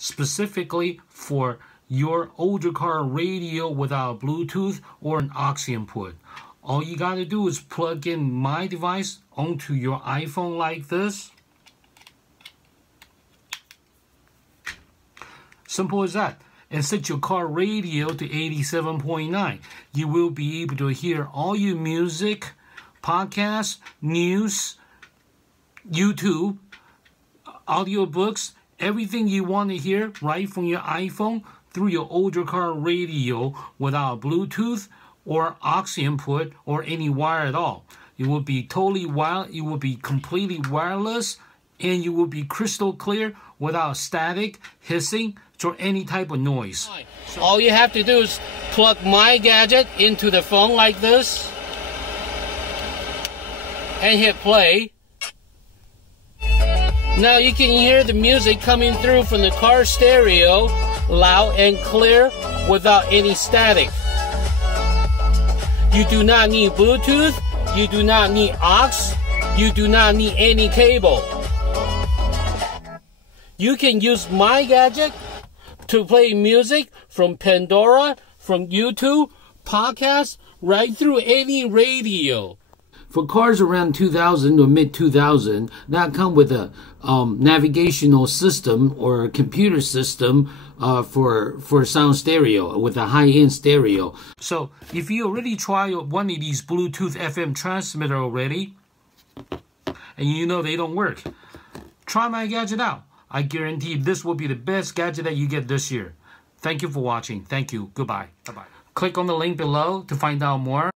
specifically for your older car radio without Bluetooth or an aux input. All you got to do is plug in my device onto your iPhone like this. Simple as that. And set your car radio to 87.9. You will be able to hear all your music, podcasts, news, YouTube, audiobooks, everything you want to hear right from your iPhone through your older car radio without Bluetooth or aux input or any wire at all. It will be totally wild. It will be completely wireless, and you will be crystal clear without static, hissing, or any type of noise. All you have to do is plug my gadget into the phone like this and hit play. Now you can hear the music coming through from the car stereo loud and clear without any static. You do not need Bluetooth, you do not need aux, you do not need any cable. You can use my gadget to play music from Pandora, from YouTube, podcasts, right through any radio. For cars around 2000 or mid-2000 that come with a navigational system or a computer system for sound stereo with a high-end stereo. So if you already tried one of these Bluetooth FM transmitter already and you know they don't work, try my gadget out. I guarantee this will be the best gadget that you get this year. Thank you for watching. Thank you. Goodbye. Bye-bye. Click on the link below to find out more.